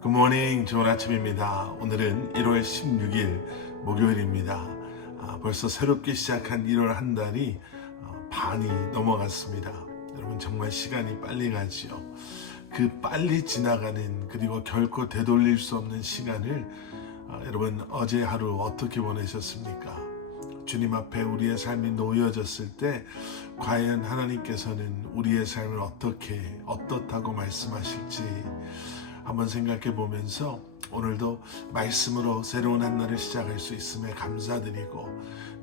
굿모닝, 좋은 아침입니다. 오늘은 1월 16일 목요일입니다. 벌써 새롭게 시작한 1월 한 달이 반이 넘어갔습니다. 여러분, 정말 시간이 빨리 가지요. 그 빨리 지나가는, 그리고 결코 되돌릴 수 없는 시간을 여러분, 어제 하루 어떻게 보내셨습니까? 주님 앞에 우리의 삶이 놓여졌을 때 과연 하나님께서는 우리의 삶을 어떻다고 말씀하실지 한번 생각해 보면서 오늘도 말씀으로 새로운 한 날을 시작할 수 있음에 감사드리고,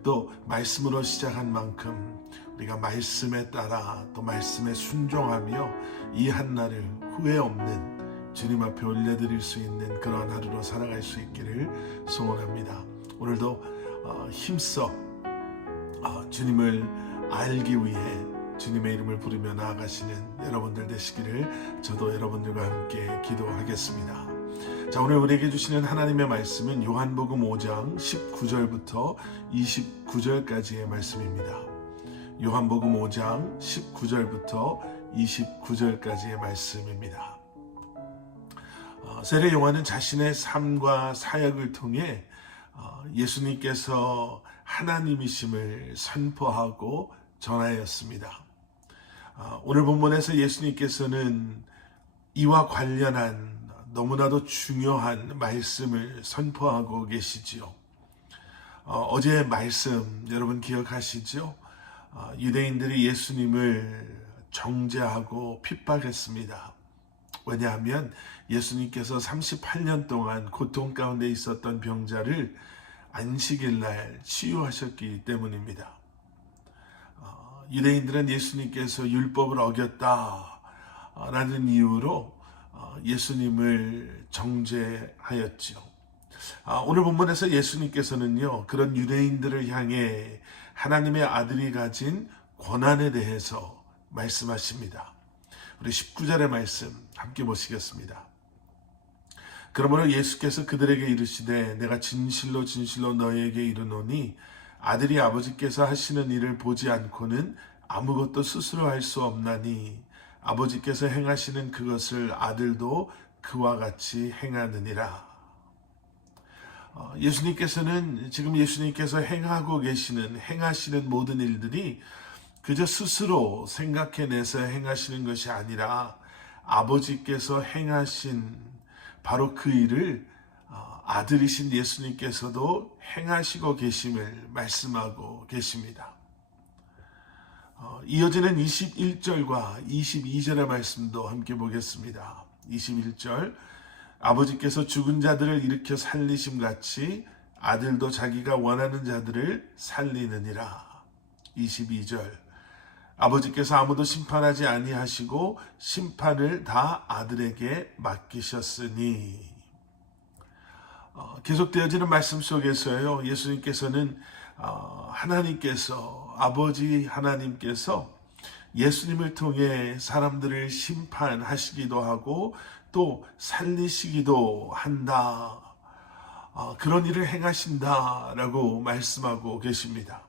또 말씀으로 시작한 만큼 우리가 말씀에 따라 또 말씀에 순종하며 이 한 날을 후회 없는 주님 앞에 올려드릴 수 있는 그러한 하루로 살아갈 수 있기를 소원합니다. 오늘도 힘써 주님을 알기 위해 주님의 이름을 부르며 나아가시는 여러분들 되시기를 저도 여러분들과 함께 기도하겠습니다. 자, 오늘 우리에게 주시는 하나님의 말씀은 요한복음 5장 19절부터 29절까지의 말씀입니다. 요한복음 5장 19절부터 29절까지의 말씀입니다. 세례 요한은 자신의 삶과 사역을 통해 예수님께서 하나님이심을 선포하고 전하였습니다. 오늘 본문에서 예수님께서는 이와 관련한 너무나도 중요한 말씀을 선포하고 계시지요. 어제의 말씀 여러분 기억하시죠? 유대인들이 예수님을 정죄하고 핍박했습니다. 왜냐하면 예수님께서 38년 동안 고통 가운데 있었던 병자를 안식일 날 치유하셨기 때문입니다. 유대인들은 예수님께서 율법을 어겼다라는 이유로 예수님을 정죄하였죠. 오늘 본문에서 예수님께서는요, 그런 유대인들을 향해 하나님의 아들이 가진 권한에 대해서 말씀하십니다. 우리 19절의 말씀 함께 보시겠습니다. 그러므로 예수께서 그들에게 이르시되 내가 진실로 너희에게 이르노니 아들이 아버지께서 하시는 일을 보지 않고는 아무것도 스스로 할 수 없나니 아버지께서 행하시는 그것을 아들도 그와 같이 행하느니라. 지금 예수님께서 행하시는 모든 일들이 그저 스스로 생각해내서 행하시는 것이 아니라 아버지께서 행하신 바로 그 일을 아들이신 예수님께서도 행하시고 계심을 말씀하고 계십니다. 이어지는 21절과 22절의 말씀도 함께 보겠습니다. 21절, 아버지께서 죽은 자들을 일으켜 살리심 같이 아들도 자기가 원하는 자들을 살리느니라. 22절, 아버지께서 아무도 심판하지 아니하시고 심판을 다 아들에게 맡기셨으니. 계속되어지는 말씀 속에서요, 예수님께서는 아버지 하나님께서 예수님을 통해 사람들을 심판하시기도 하고 또 살리시기도 한다, 그런 일을 행하신다라고 말씀하고 계십니다.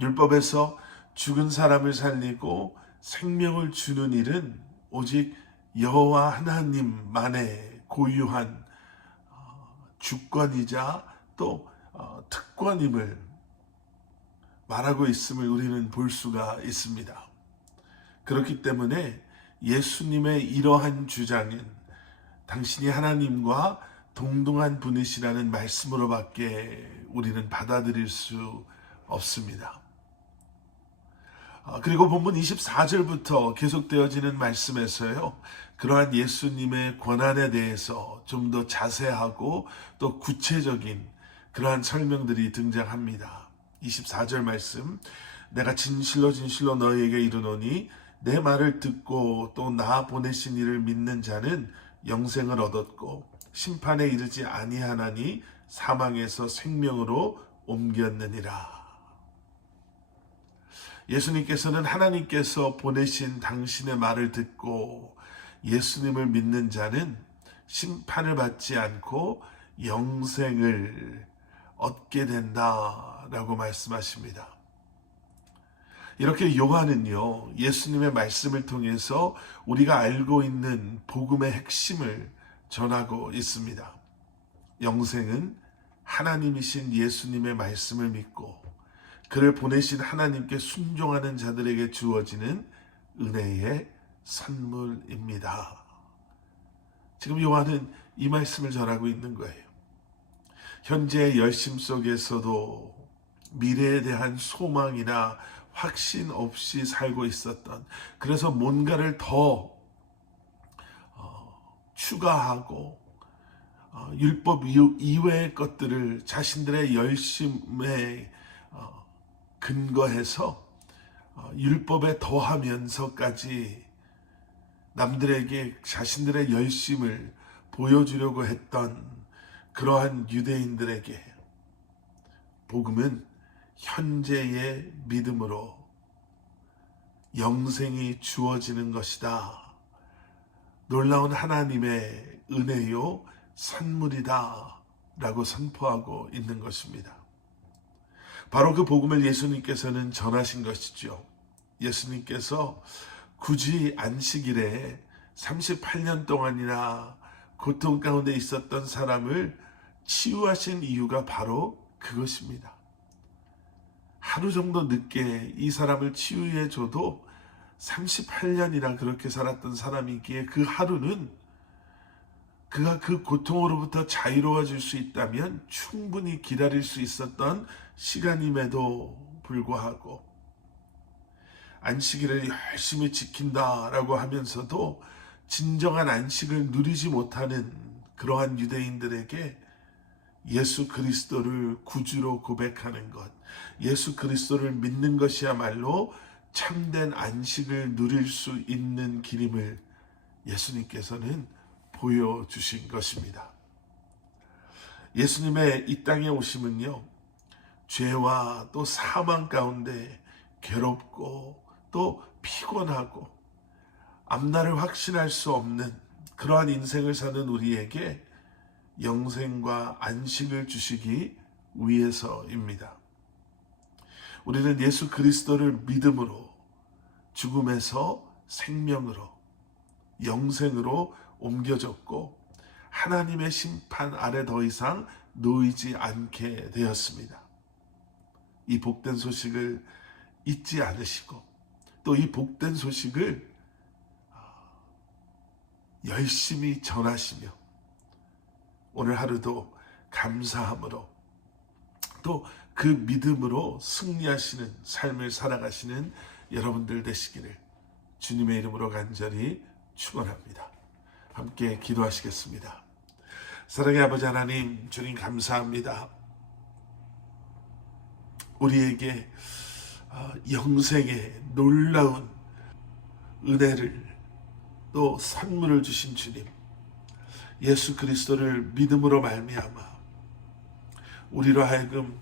율법에서 죽은 사람을 살리고 생명을 주는 일은 오직 여호와 하나님만의 고유한 주권이자 또 특권임을 말하고 있음을 우리는 볼 수가 있습니다. 그렇기 때문에 예수님의 이러한 주장은 당신이 하나님과 동등한 분이시라는 말씀으로밖에 우리는 받아들일 수 없습니다. 그리고 본문 24절부터 계속되어지는 말씀에서요, 그러한 예수님의 권한에 대해서 좀 더 자세하고 또 구체적인 그러한 설명들이 등장합니다. 24절 말씀, 내가 진실로 너희에게 이르노니 내 말을 듣고 또 나 보내신 이를 믿는 자는 영생을 얻었고 심판에 이르지 아니하나니 사망에서 생명으로 옮겼느니라. 예수님께서는 하나님께서 보내신 당신의 말을 듣고 예수님을 믿는 자는 심판을 받지 않고 영생을 얻게 된다라고 말씀하십니다. 이렇게 요한은요, 예수님의 말씀을 통해서 우리가 알고 있는 복음의 핵심을 전하고 있습니다. 영생은 하나님이신 예수님의 말씀을 믿고 그를 보내신 하나님께 순종하는 자들에게 주어지는 은혜의 선물입니다. 지금 요한은 이 말씀을 전하고 있는 거예요. 현재의 열심 속에서도 미래에 대한 소망이나 확신 없이 살고 있었던, 그래서 뭔가를 더 추가하고 율법 이외의 것들을 자신들의 열심에 근거해서 율법에 더하면서까지 남들에게 자신들의 열심을 보여주려고 했던 그러한 유대인들에게 복음은 현재의 믿음으로 영생이 주어지는 것이다. 놀라운 하나님의 은혜요 선물이다 라고 선포하고 있는 것입니다. 바로 그 복음을 예수님께서는 전하신 것이죠. 예수님께서 굳이 안식일에 38년 동안이나 고통 가운데 있었던 사람을 치유하신 이유가 바로 그것입니다. 하루 정도 늦게 이 사람을 치유해 줘도 38년이나 그렇게 살았던 사람이기에 그 하루는 그가 그 고통으로부터 자유로워질 수 있다면 충분히 기다릴 수 있었던 시간임에도 불구하고 안식일을 열심히 지킨다라고 하면서도 진정한 안식을 누리지 못하는 그러한 유대인들에게 예수 그리스도를 구주로 고백하는 것, 예수 그리스도를 믿는 것이야말로 참된 안식을 누릴 수 있는 길임을 예수님께서는 보여주신 것입니다. 예수님의 이 땅에 오심은요, 죄와 또 사망 가운데 괴롭고 또 피곤하고 앞날을 확신할 수 없는 그러한 인생을 사는 우리에게 영생과 안식을 주시기 위해서입니다. 우리는 예수 그리스도를 믿음으로 죽음에서 생명으로 영생으로 옮겨졌고 하나님의 심판 아래 더 이상 놓이지 않게 되었습니다. 이 복된 소식을 잊지 않으시고 또 이 복된 소식을 열심히 전하시며 오늘 하루도 감사함으로 또 그 믿음으로 승리하시는 삶을 살아가시는 여러분들 되시기를 주님의 이름으로 간절히 축원합니다. 함께 기도하시겠습니다. 사랑의 아버지 하나님, 주님 감사합니다. 우리에게 영생의 놀라운 은혜를 또 선물을 주신 주님, 예수 그리스도를 믿음으로 말미암아 우리로 하여금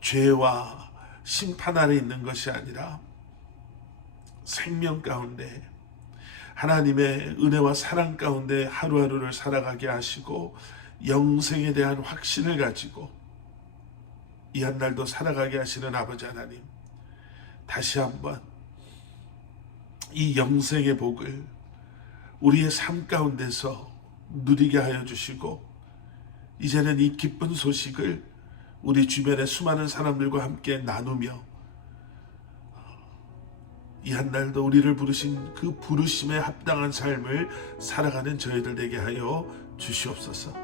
죄와 심판 아래 있는 것이 아니라 생명 가운데 하나님의 은혜와 사랑 가운데 하루하루를 살아가게 하시고 영생에 대한 확신을 가지고 이 한날도 살아가게 하시는 아버지 하나님, 다시 한번 이 영생의 복을 우리의 삶 가운데서 누리게 하여 주시고 이제는 이 기쁜 소식을 우리 주변의 수많은 사람들과 함께 나누며 이 한날도 우리를 부르신 그 부르심에 합당한 삶을 살아가는 저희들 되게 하여 주시옵소서.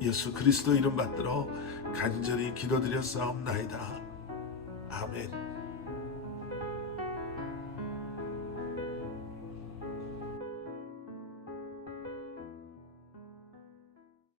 예수 그리스도 이름 받들어 간절히 기도드렸사옵나이다. 아멘.